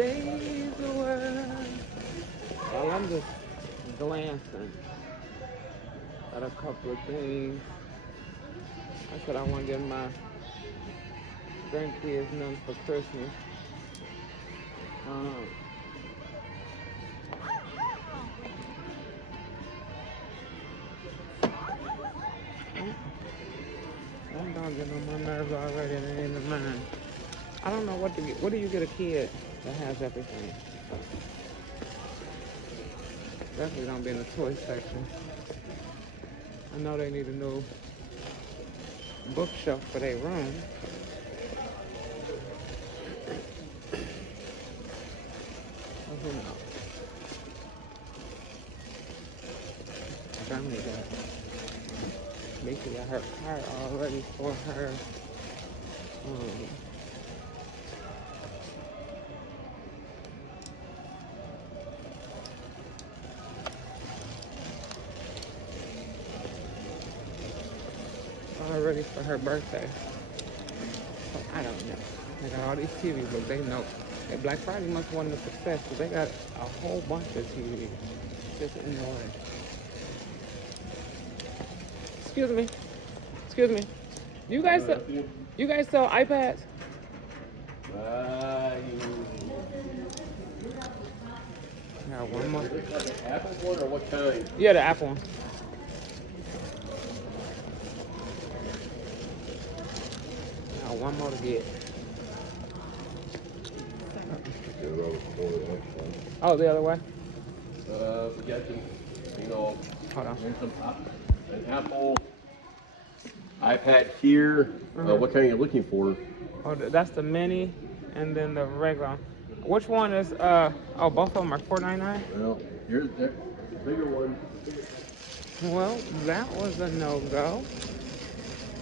shades of world. Well, I'm just glancing at a couple of things. I said I want to give my grandkids nothing for Christmas. I'm dog getting on my nerves already, and it ain't mine. I don't know what to get. What do you get a kid that has everything? Definitely don't be in the toy section. I know they need a new bookshelf for their room. Who knows? Germany got Mickey got her card already for her. Already for her birthday. So I don't know. They got all these TVs, but they know. Hey, Black Friday must want a success because they got a whole bunch of TVs just in the way. Excuse me. Excuse me. You guys sell iPads? Got one more. The Apple one or what kind? Yeah, the Apple one. Got one more to get. Oh, the other way? Forgetting, you know, hold on. An Apple iPad here. What kind are you looking for? Oh, that's the mini and then the regular. Which one is, oh, both of them are $4.99? Well, here's the bigger one. Well, that was a no-go.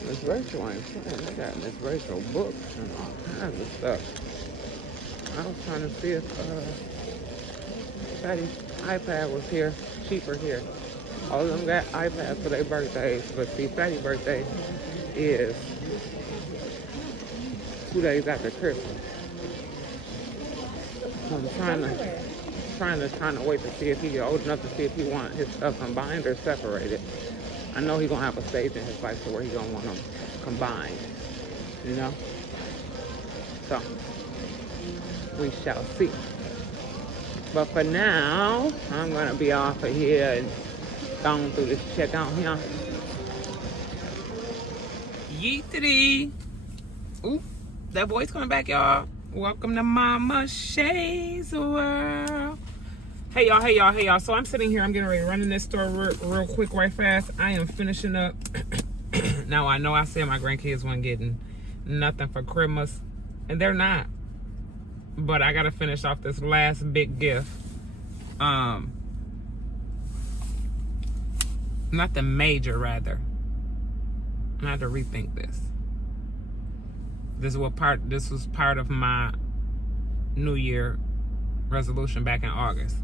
Miss Rachel ain't playing. They got Miss Rachel books and all kinds of stuff. I was trying to see if Fatty's iPad was here, cheaper here. All of them got iPads for their birthdays, but see, Fatty's birthday is 2 days after Christmas. So I'm trying to wait to see if he get old enough to see if he want his stuff combined or separated. I know he's gonna have a stage in his life to where he's gonna want them combined, you know? So, we shall see. But for now, I'm gonna be off of here and going through this checkout here. Yeetity. Oop, that boy's coming back, y'all. Welcome to Mama Shay's World. Hey y'all. So I'm sitting here, I'm getting ready to run in this store real quick, right fast. I am finishing up. Now, I know I said my grandkids weren't getting nothing for Christmas, and they're not. But I gotta finish off this last big gift. Not the major, rather. I had to rethink this. This was part of my New Year resolution back in August.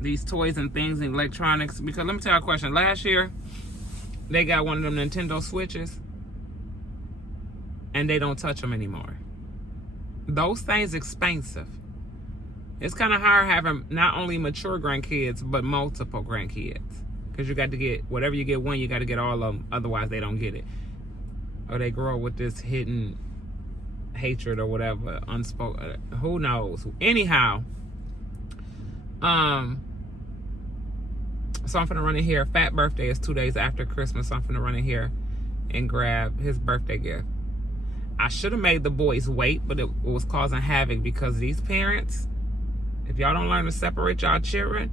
These toys and things and electronics, because let me tell you a question. Last year, they got one of them Nintendo Switches, and they don't touch them anymore. Those things expensive. It's kind of hard having not only mature grandkids, but multiple grandkids. Because you got to get, whatever you get one, you got to get all of them. Otherwise, they don't get it. Or they grow up with this hidden hatred or whatever, unspoken. Who knows? Anyhow, so I'm finna run in here. Fat birthday is 2 days after Christmas. So I'm finna run in here and grab his birthday gift. I should have made the boys wait, but it was causing havoc because these parents, if y'all don't learn to separate y'all children.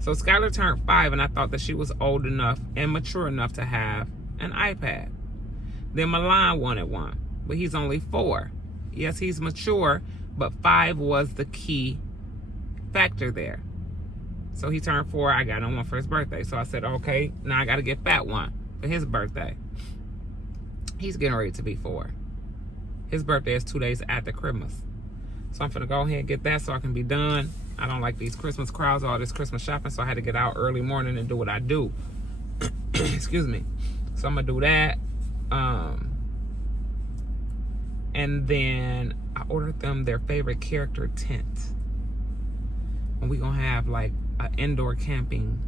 So Skylar turned 5, and I thought that she was old enough and mature enough to have an iPad. Then Milan wanted one, but he's only 4. Yes, he's mature, but 5 was the key factor there. So he turned 4. I got him one for his birthday. So I said, okay, now I got to get Fat one for his birthday. He's getting ready to be 4. His birthday is 2 days after Christmas. So I'm finna go ahead and get that so I can be done. I don't like these Christmas crowds, all this Christmas shopping, so I had to get out early morning and do what I do. Excuse me. So I'm gonna do that. And then I ordered them their favorite character tent. And we gonna have like an indoor camping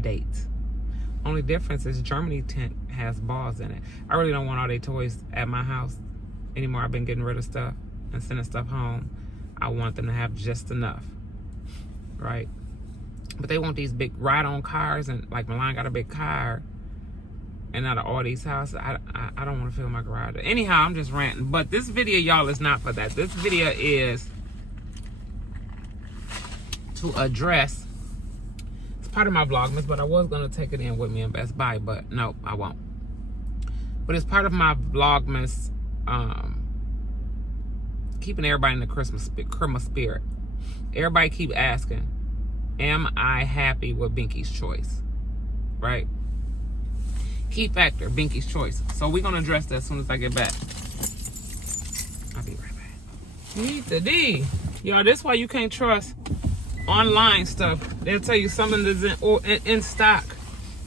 date. Only difference is Germany tent has balls in it. I really don't want all their toys at my house anymore. I've been getting rid of stuff and sending stuff home. I want them to have just enough, right? But they want these big ride-on cars, and like Milan got a big car, and out of all these houses, I don't want to fill my garage. Anyhow, I'm just ranting. But this video, y'all, is not for that. This video is to address, it's part of my Vlogmas, but I was going to take it in with me in Best Buy, but no, I won't. But it's part of my Vlogmas, keeping everybody in the Christmas spirit. Everybody keep asking, am I happy with Binky's choice? Right? Key factor, Binky's choice. So we're going to address that as soon as I get back. I'll be right back. Need the D. Y'all, this is why you can't trust online stuff. They'll tell you something is in stock,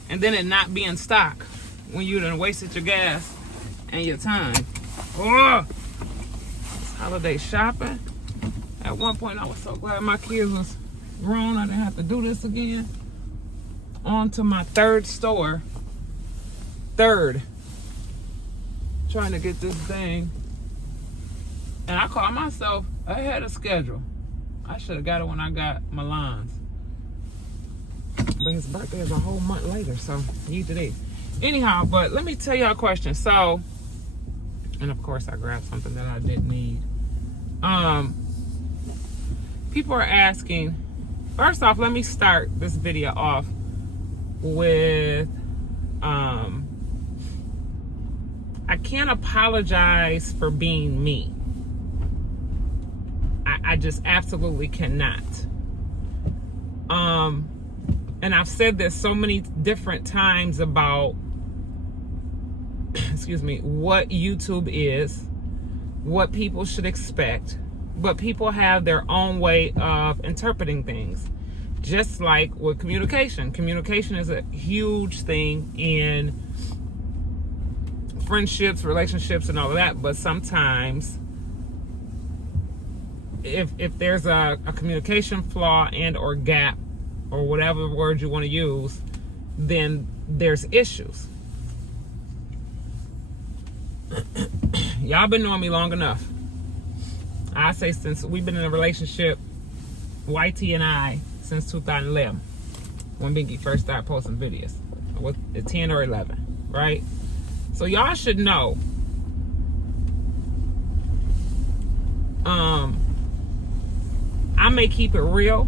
and then it not be in stock when you done wasted your gas and your time. Oh! It's holiday shopping. At one point, I was so glad my kids was grown. I didn't have to do this again. On to my third store. Trying to get this thing. And I call myself ahead of schedule. I should have got it when I got Milan's. But his birthday is a whole month later, so you today. Anyhow, but let me tell y'all a question. So, and of course I grabbed something that I didn't need. People are asking, first off, let me start this video off with, I can't apologize for being me. I just absolutely cannot. And I've said this so many different times about, excuse me, what YouTube is, what people should expect, but people have their own way of interpreting things. Just like with communication. Communication is a huge thing in friendships, relationships, and all of that. But sometimes, if there's a communication flaw and or gap, or whatever word you want to use, then there's issues. Y'all been knowing me long enough. I say since we've been in a relationship, YT and I, since 2011, when Binky first started posting videos. Was it 10 or 11, right? So y'all should know, I may keep it real,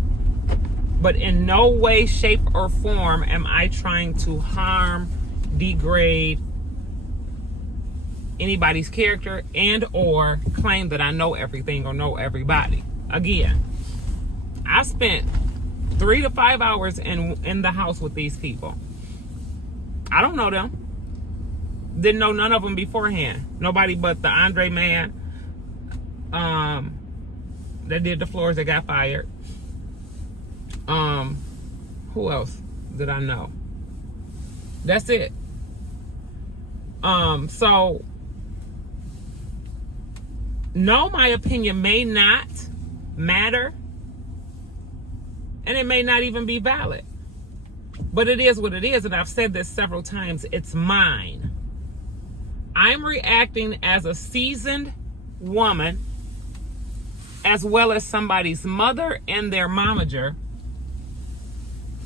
but in no way, shape, or form am I trying to harm, degrade anybody's character and or claim that I know everything or know everybody. Again, I spent 3 to 5 hours in the house with these people. I don't know them. Didn't know none of them beforehand. Nobody but the Andre man that did the floors that got fired. Who else did I know? That's it. So no, my opinion may not matter, and it may not even be valid, but it is what it is. And I've said this several times. It's mine. I'm reacting as a seasoned woman, as well as somebody's mother and their momager,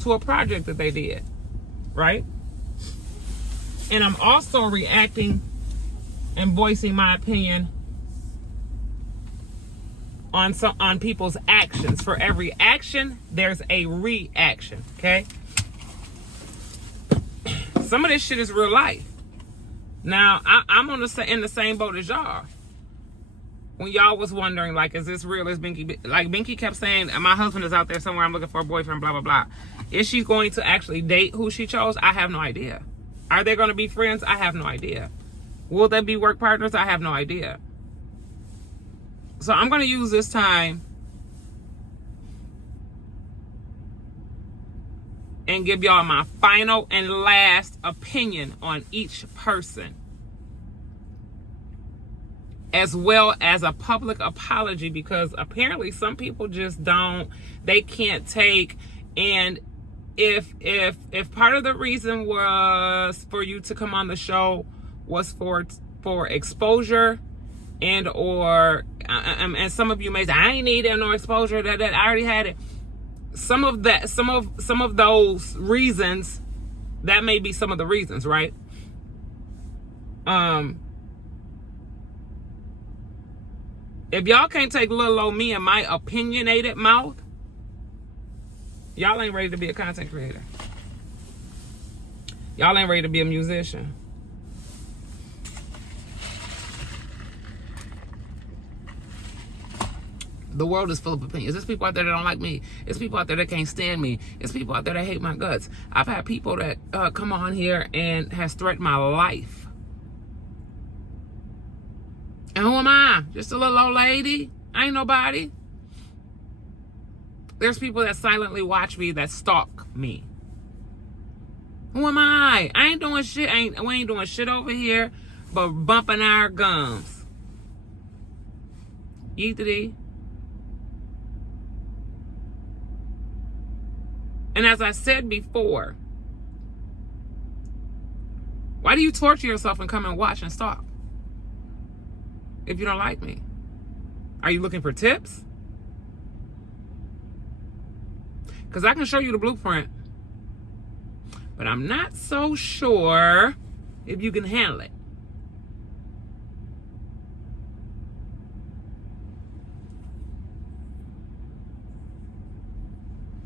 to a project that they did, right? And I'm also reacting and voicing my opinion on people's actions. For every action, there's a reaction, okay? Some of this shit is real life. Now, I'm in the same boat as y'all. When y'all was wondering, like, is this real? Is Binky... Like, Binky kept saying, my husband is out there somewhere, I'm looking for a boyfriend, blah, blah, blah. Is she going to actually date who she chose? I have no idea. Are they going to be friends? I have no idea. Will they be work partners? I have no idea. So I'm going to use this time and give y'all my final and last opinion on each person. as well as a public apology, because apparently some people just they can't take. And if part of the reason was for you to come on the show was for exposure, and some of you may say, I ain't need no exposure, that I already had it. Some of those reasons, that may be some of the reasons, right? If y'all can't take little old me and my opinionated mouth, y'all ain't ready to be a content creator. Y'all ain't ready to be a musician. The world is full of opinions. There's people out there that don't like me. There's people out there that can't stand me. There's people out there that hate my guts. I've had people that come on here and has threatened my life. And who am I? Just a little old lady? I ain't nobody. There's people that silently watch me, that stalk me. Who am I? I ain't doing shit. We ain't doing shit over here but bumping our gums. Yeetity. And as I said before, why do you torture yourself and come and watch and stalk if you don't like me? Are you looking for tips? Because I can show you the blueprint, but I'm not so sure if you can handle it.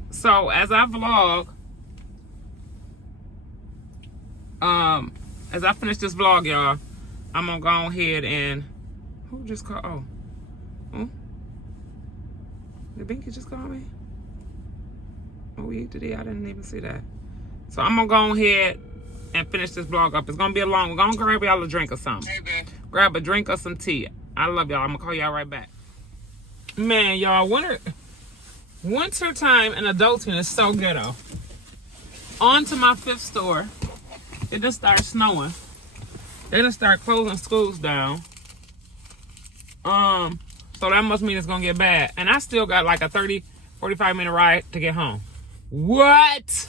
So as I vlog, as I finish this vlog, y'all, I'm gonna go ahead and who just called? Oh, did Binks just call me? Oh, we today, I didn't even see that. So I'm gonna go ahead and finish this vlog up. It's gonna be a long. We're gonna grab y'all a drink or something. Hey, babe. Grab a drink or some tea. I love y'all. I'm gonna call y'all right back. Man, y'all, winter time in adulting is so ghetto. On to my fifth store. It just started snowing. They just start closing schools down. So that must mean it's gonna get bad. And I still got like a 30, 45 minute ride to get home. What?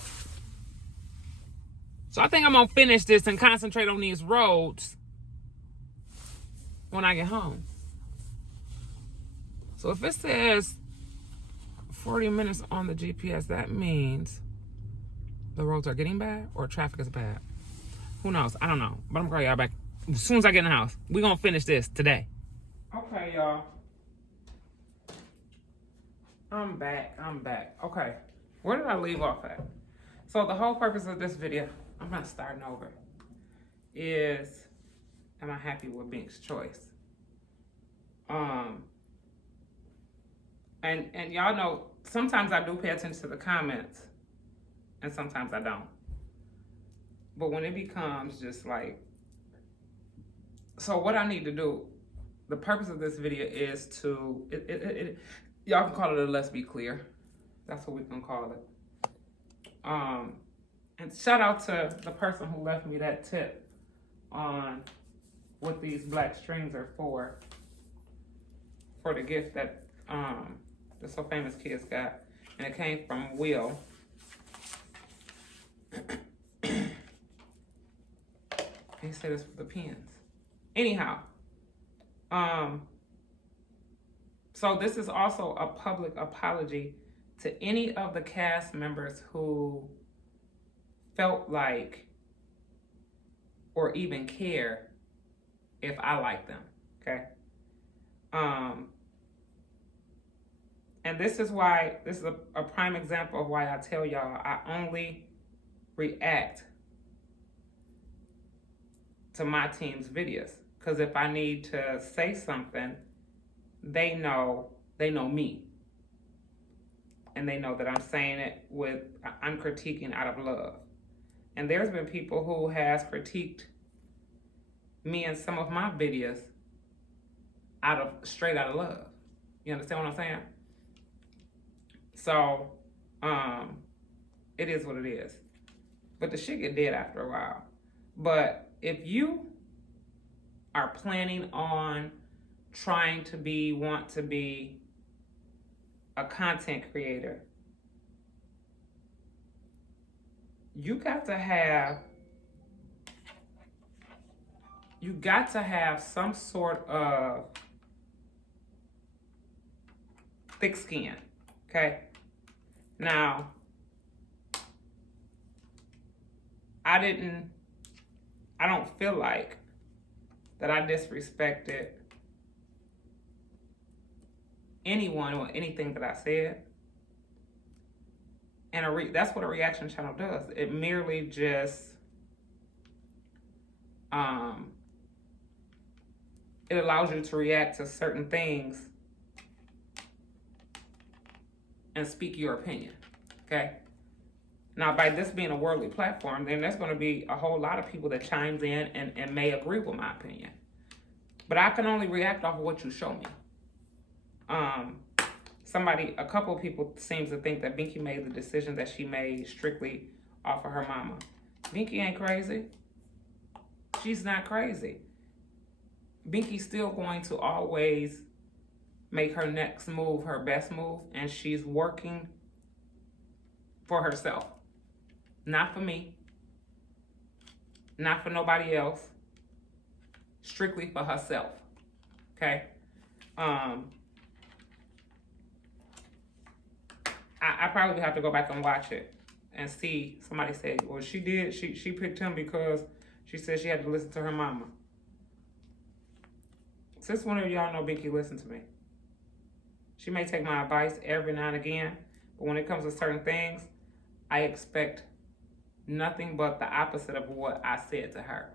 So I think I'm gonna finish this and concentrate on these roads when I get home. So if it says 40 minutes on the GPS, that means the roads are getting bad or traffic is bad. Who knows? I don't know. But I'm gonna call y'all back as soon as I get in the house. We're gonna finish this today. Okay, y'all. I'm back. Okay. Where did I leave off at? So the whole purpose of this video, I'm not starting over, is am I happy with Binks' choice? And y'all know, sometimes I do pay attention to the comments and sometimes I don't. But when it becomes just like, so what I need to do, the purpose of this video is to, y'all can call it a let's be clear. That's what we can call it. And shout out to the person who left me that tip on what these black strings are for the gift that the So Famous kids got. And it came from Will. He said it's for the pins. Anyhow, so this is also a public apology to any of the cast members who felt like or even care if I like them, okay? And this is why, this is a prime example of why I tell y'all I only react to my team's videos. Because if I need to say something, they know me. And they know that I'm saying it I'm critiquing out of love. And there's been people who has critiqued me in some of my videos straight out of love. You understand what I'm saying? So, it is what it is. But the shit get dead after a while. But if you are planning on want to be a content creator, you got to have some sort of thick skin, okay? Now, I don't feel like that I disrespected anyone or anything that I said. And that's what a reaction channel does. It merely just, it allows you to react to certain things and speak your opinion, okay? Now, by this being a worldly platform, then there's going to be a whole lot of people that chimes in and may agree with my opinion. But I can only react off of what you show me. A couple of people seems to think that Binky made the decision that she made strictly off of her mama. Binky ain't crazy. She's not crazy. Binky's still going to always make her next move her best move, and she's working for herself. Not for me. Not for nobody else. Strictly for herself. Okay? I probably have to go back and watch it and see. Somebody said, well, she picked him because she said she had to listen to her mama. Since one of y'all know Binky, listen to me. She may take my advice every now and again, but when it comes to certain things, I expect nothing but the opposite of what I said to her.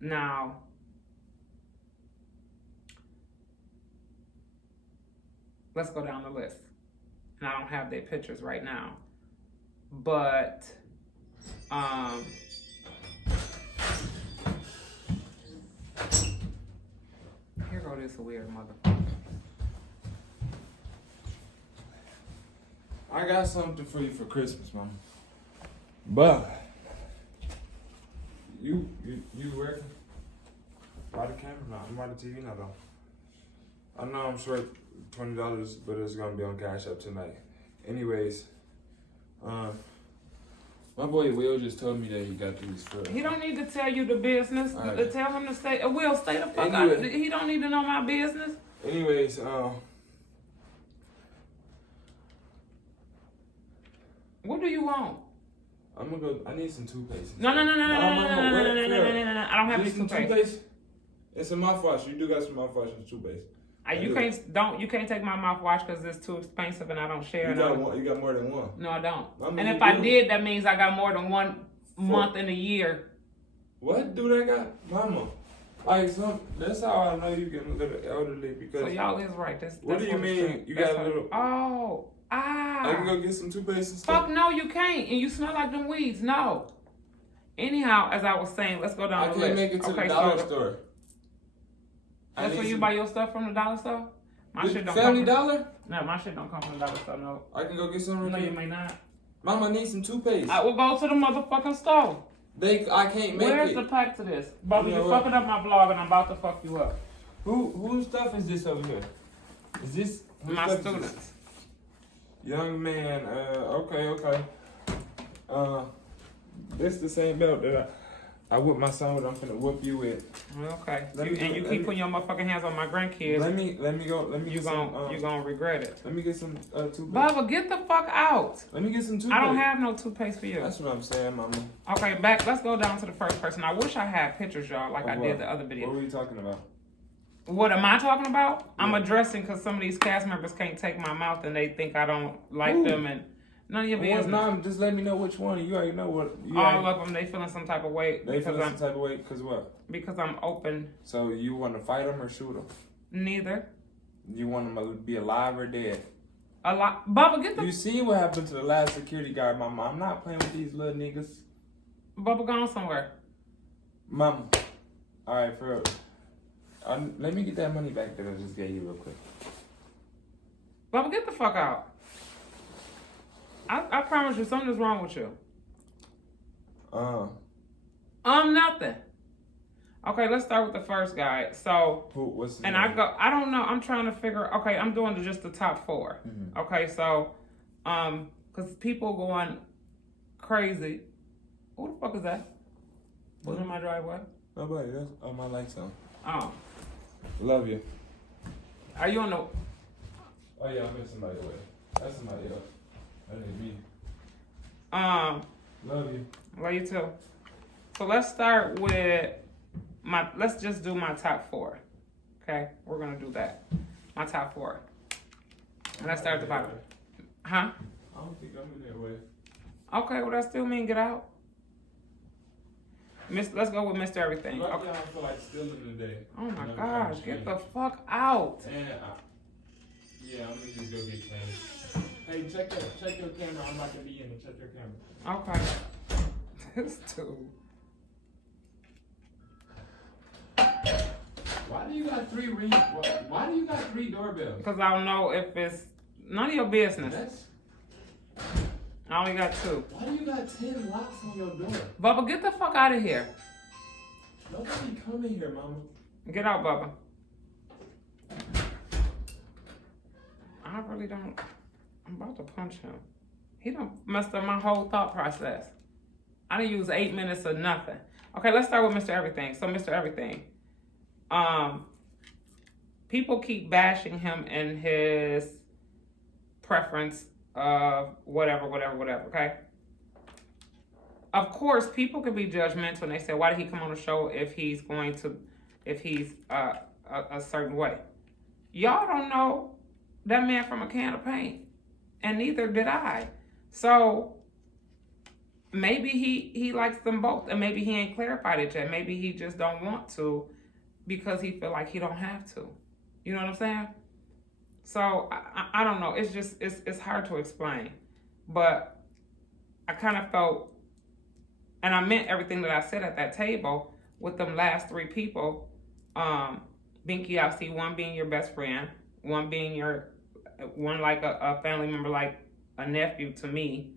Now, let's go down the list. And I don't have their pictures right now. But, here go this weird motherfucker. I got something for you for Christmas, Mama. But you working? By the camera now. I'm by the TV now though. I know I'm short $20, but it's gonna be on Cash App tonight. Anyways, my boy Will just told me that he got these for. He don't need to tell you the business. Right. Tell him to stay. Will, stay the fuck out. He don't need to know my business. Anyways, what do you want? I'm gonna go. I need some toothpaste. No. I don't have any toothpaste. It's a mouthwash. You do got some mouthwash and toothpaste. You can't take my mouthwash because it's too expensive and I don't share. You got more than one. No, I don't. I mean, and if I did, that means I got more than 1 month in a year. What do they got, Mama? Like that's how I know you getting a little elderly because. So y'all is right. What do you mean? You got a little? I can go get some toothpaste and stuff. Fuck no, you can't. And you smell like them weeds. No. Anyhow, as I was saying, let's go down the list. I can't make it to the dollar store. That's where you buy your stuff from, the dollar store? My shit don't Family Dollar? No, my shit don't come from the dollar store, no. I can go get some. No, you may not. Mama, I need some toothpaste. I will go to the motherfucking store. I can't make Where's it. the pack to this? Bubba, you're fucking up my vlog and I'm about to fuck you up. Whose stuff is this over here? Is this my students? Young man, okay. This the same belt that I whip my son with. I'm finna whoop you with. Okay. You keep putting your motherfucking hands on my grandkids. Let me go. You gonna regret it. Let me get some toothpaste. Bubba, get the fuck out. Let me get some toothpaste. I don't have no toothpaste for you. That's what I'm saying, Mama. Okay, let's go down to the first person. I wish I had pictures, y'all, like I did the other video. What were you talking about? What am I talking about? Yeah. I'm addressing because some of these cast members can't take my mouth and they think I don't like them and none of your business. No, just let me know which one. You already know what. All of them, they feeling some type of way. They feeling some type of way because what? Because I'm open. So you want to fight them or shoot them? Neither. You want them to be alive or dead? Bubba, get the... You see what happened to the last security guard, Mama. I'm not playing with these little niggas. Bubba, gone somewhere. Mama. All right, for real. Let me get that money back that I just gave you real quick. Bubba, get the fuck out. I promise you, something's wrong with you. Uh. Nothing. Okay, let's start with the first guy. So, What's his and name? I don't know. I'm trying to figure. Okay, I'm doing just the top 4. Mm-hmm. Okay, so, because people going crazy. Who the fuck is that? Who's in my driveway? Nobody. That's my lights on. Oh, Love you. are you on the? Oh yeah, I missed somebody away. That's somebody else. That ain't me. Love you. Love you too. So let's start with let's just do my top 4. Okay, we're gonna do that. My top 4. And let's start at the bottom. Huh? I don't think I'm in that way. Okay, well that still mean get out. Let's go with Mr. Everything. Lucky Okay. I don't feel like stealing today. Oh my And I'm gosh, trying to get change. the fuck out. And yeah, I'm gonna just go get changed. Hey, check your camera. I'm about to be in and check your camera. Okay. This dude. Why do you got 3 rings? Why do you got 3 doorbells? Because I don't know if it's none of your business. That's, I only got 2. why do you got 10 locks on your door? Bubba, get the fuck out of here. Nobody come in here, mama. Get out, Bubba. I really don't. I'm about to punch him. He done messed up my whole thought process. I done use 8 minutes of nothing. Okay, let's start with Mr. Everything. So, Mr. Everything. People keep bashing him and his preference of whatever, okay? Of course, people can be judgmental and they say, why did he come on the show if he's a certain way? Y'all don't know that man from a can of paint, and neither did I. So maybe he likes them both, and maybe he ain't clarified it yet. Maybe he just don't want to because he feel like he don't have to. You know what I'm saying? So I don't know. It's just it's hard to explain, but I kind of felt, and I meant everything that I said at that table with them last 3 people. Binky, I see one being your best friend, one being one like a family member, like a nephew to me,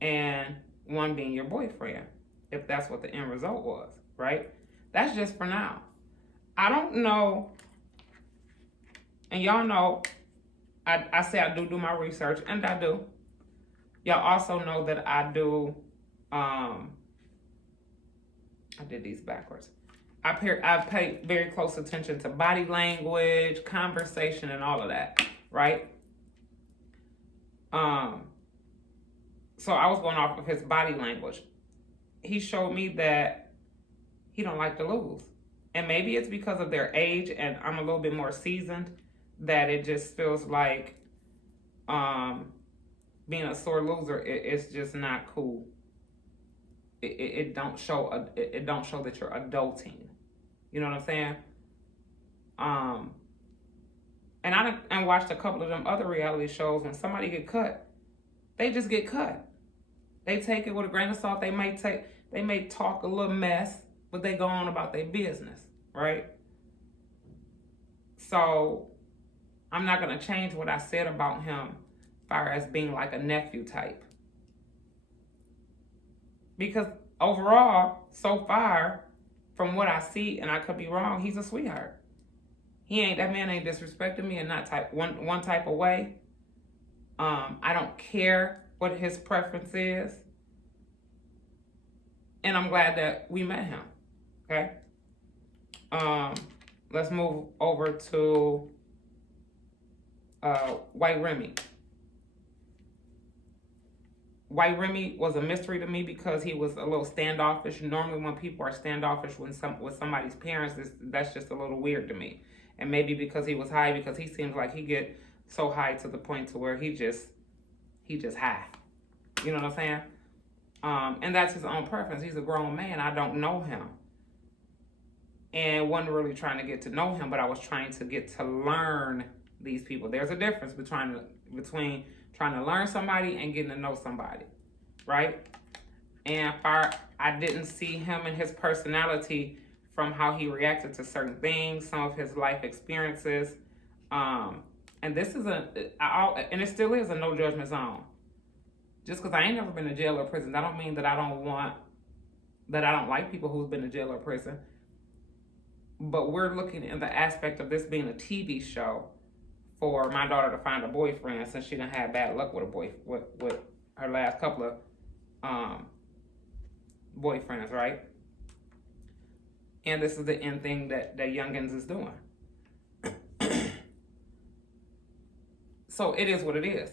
and one being your boyfriend, if that's what the end result was, right? That's just for now. I don't know, and y'all know, I say I do my research, and I do. Y'all also know that I do, I did these backwards. I pay very close attention to body language, conversation, and all of that, right? So I was going off of his body language. He showed me that he don't like to lose. And maybe it's because of their age and I'm a little bit more seasoned that it just feels like being a sore loser, it's just not cool. It don't show that you're adulting. You know what I'm saying? And I watched a couple of them other reality shows. When somebody get cut, they just get cut. They take it with a grain of salt. They may talk a little mess, but they go on about their business, right? So I'm not gonna change what I said about him as far as being like a nephew type. Because overall, so far, from what I see, and I could be wrong, he's a sweetheart. That man ain't disrespecting me in not one type of way. I don't care what his preference is. And I'm glad that we met him. Okay? Let's move over to White Remy. White Remy was a mystery to me because he was a little standoffish. Normally when people are standoffish with somebody's parents, that's just a little weird to me. And maybe because he was high, because he seems like he get so high to the point to where he just high. You know what I'm saying? And that's his own preference. He's a grown man. I don't know him. And wasn't really trying to get to know him, but I was trying to get to learn these people. There's a difference between trying to learn somebody and getting to know somebody, right? And I didn't see him and his personality from how he reacted to certain things, some of his life experiences. And this is and it still is a no judgment zone. Just because I ain't never been to jail or prison, that don't mean that I don't like people who's been to jail or prison. but we're looking in the aspect of this being a TV show for my daughter to find a boyfriend, since she done had bad luck with with her last couple of boyfriends, right? And this is the end thing that youngins is doing. So it is what it is.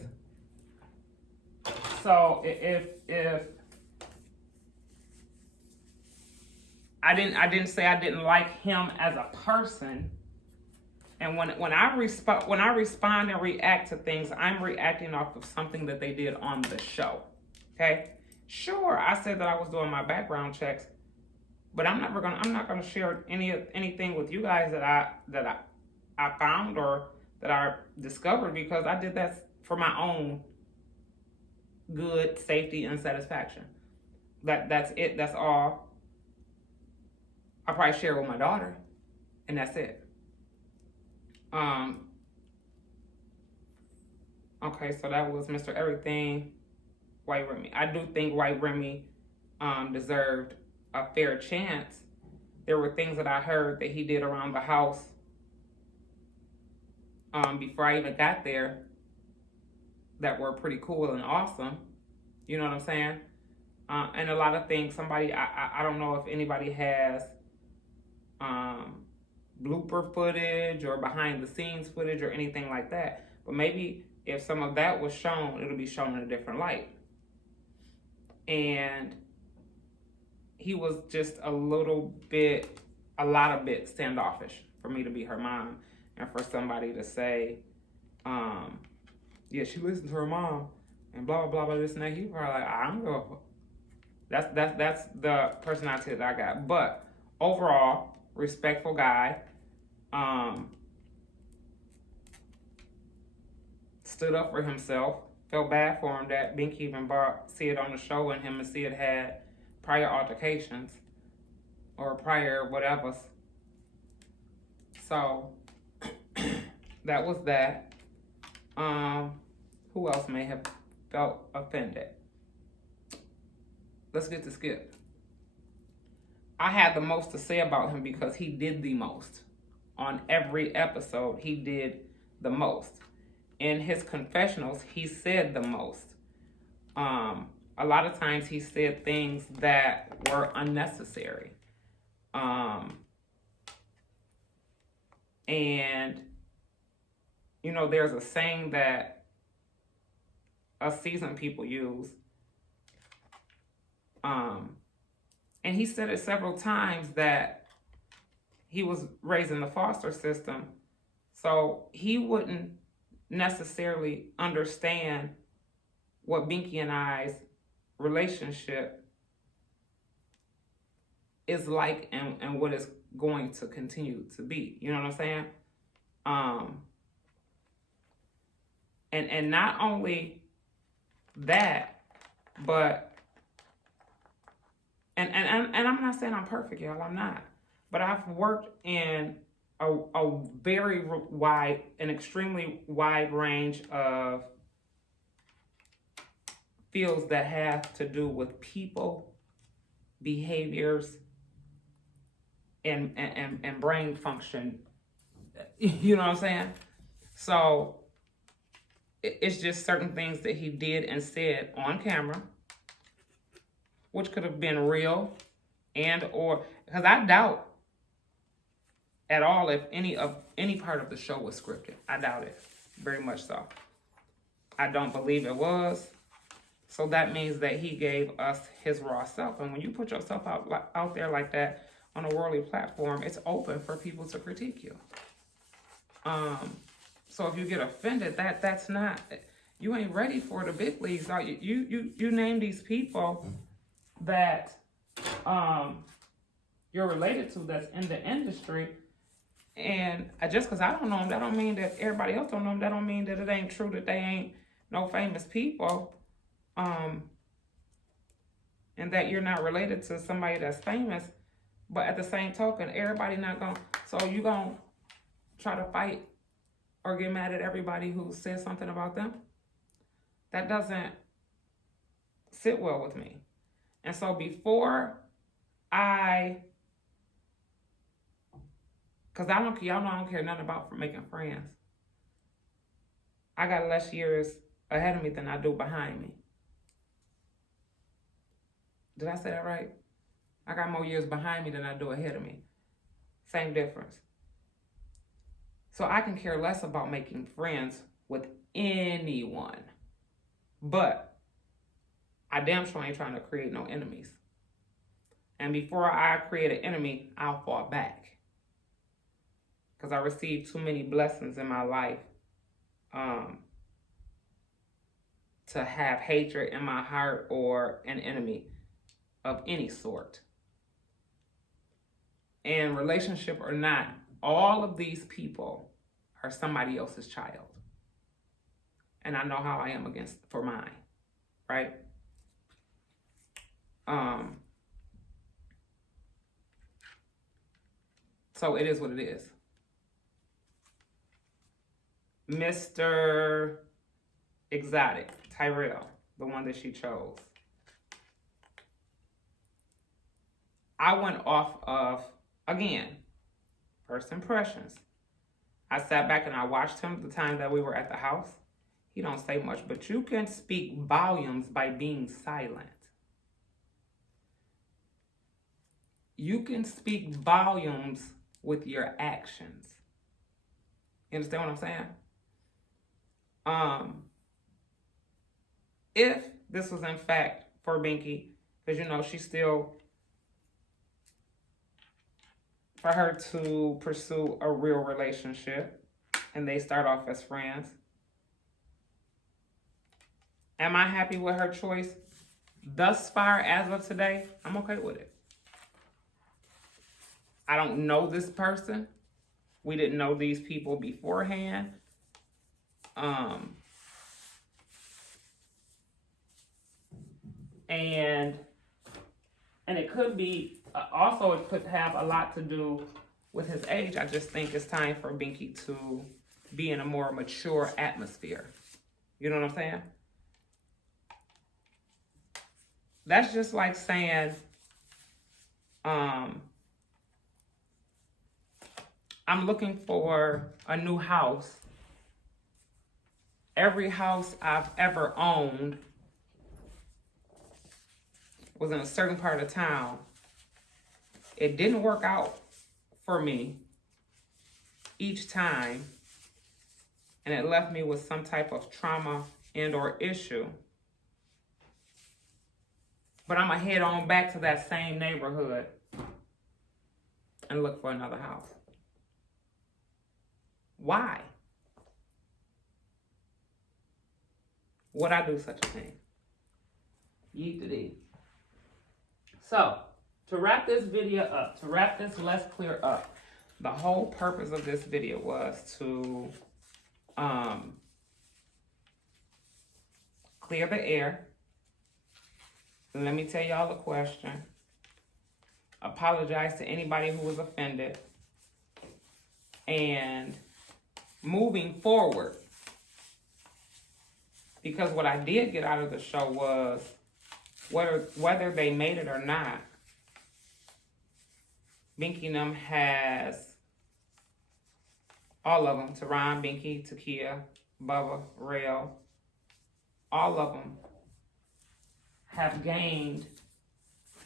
So if I didn't say I didn't like him as a person, and when I respond and react to things, I'm reacting off of something that they did on the show. Okay, sure, I said that I was doing my background checks, but I'm not gonna share anything with you guys that I found or that I discovered, because I did that for my own good, safety, and satisfaction. That's it. That's all. I'll probably share with my daughter, and that's it. Okay, so that was Mr. Everything, White Remy. I do think White Remy deserved a fair chance. There were things that I heard that he did around the house before I even got there that were pretty cool and awesome. You know what I'm saying? And a lot of things, I don't know if anybody has blooper footage or behind the scenes footage or anything like that, but maybe if some of that was shown, it'll be shown in a different light. And he was just a lot of bit standoffish for me to be her mom, and for somebody to say, yeah, she listened to her mom and blah blah blah this and that. He probably like, I don't know. That's the personality that I got. But overall, respectful guy. Stood up for himself. Felt bad for him that Binks even brought Sid on the show, and him and Sid had prior altercations or prior whatever. So that was that. Who else may have felt offended? Let's get to Skip. I had the most to say about him because he did the most. On every episode, he did the most. In his confessionals, he said the most. A lot of times he said things that were unnecessary. And, you know, there's a saying that us seasoned people use. And he said it several times that he was raised in the foster system, so he wouldn't necessarily understand what Binky and I's relationship is like, and what it's going to continue to be. You know what I'm saying? And not only that, but and I'm not saying I'm perfect, y'all. I'm not. But I've worked in a very wide, an extremely wide range of fields that have to do with people, behaviors, and brain function. You know what I'm saying? So it's just certain things that he did and said on camera, which could have been real, and or because I doubt at all if any part of the show was scripted. I doubt it, very much so. I don't believe it was. So that means that he gave us his raw self. And when you put yourself out there like that on a worldly platform, it's open for people to critique you. So if you get offended, that's not, you ain't ready for the big leagues. You name these people that you're related to that's in the industry, and just because I don't know them, that don't mean that everybody else don't know them. That don't mean that it ain't true that they ain't no famous people, and that you're not related to somebody that's famous. But at the same token, everybody not gonna, so you gonna try to fight or get mad at everybody who says something about them? That doesn't sit well with me. And so before I Because y'all know I don't care nothing about making friends. I got less years ahead of me than I do behind me. Did I say that right? I got more years behind me than I do ahead of me. Same difference. So I can care less about making friends with anyone. But I damn sure ain't trying to create no enemies. And before I create an enemy, I'll fall back. Because I received too many blessings in my life to have hatred in my heart or an enemy of any sort. And relationship or not, all of these people are somebody else's child. And I know how I am for mine, right? So it is what it is. Mr. Exotic, Tyrel, the one that she chose. I went off of, again, first impressions. I sat back and I watched him the time that we were at the house. He don't say much, but you can speak volumes by being silent. You can speak volumes with your actions. You understand what I'm saying? If this was in fact for Binky, because you know she's still, for her to pursue a real relationship and they start off as friends. Am I happy with her choice? Thus far, as of today, I'm okay with it. I don't know this person. We didn't know these people beforehand. And it could be, also it could have a lot to do with his age. I just think it's time for Binky to be in a more mature atmosphere. You know what I'm saying? That's just like saying, I'm looking for a new house. Every house I've ever owned was in a certain part of town. It didn't work out for me each time, and it left me with some type of trauma and or issue. But I'm gonna head on back to that same neighborhood and look for another house. Why? Would I do such a thing? Yeet to thee. So, to wrap this video up, to wrap this Let's Clear up, the whole purpose of this video was to clear the air. Let me tell y'all a question. Apologize to anybody who was offended. And moving forward, because what I did get out of the show was whether they made it or not, Binky and them has all of them, Teron, Binky, Takia, Bubba, Rail, all of them have gained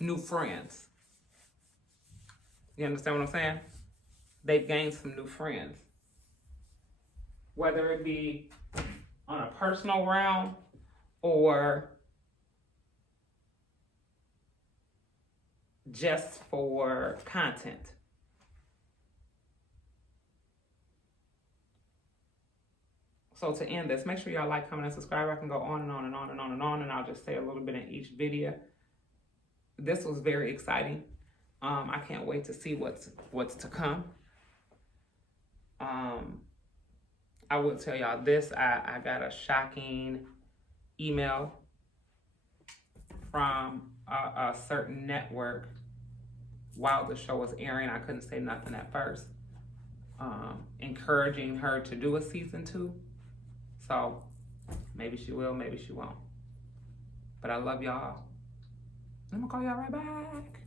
new friends. You understand what I'm saying? They've gained some new friends. Whether it be on a personal realm or just for content. So to end this, make sure y'all like, comment, and subscribe. I can go on and on and on and on and on, and I'll just say a little bit in each video. This was very exciting. I can't wait to see what's to come. I will tell y'all this. I got a shocking email from a certain network while the show was airing. I couldn't say nothing at first. Encouraging her to do a season 2. So maybe she will, maybe she won't. But I love y'all. I'm gonna call y'all right back.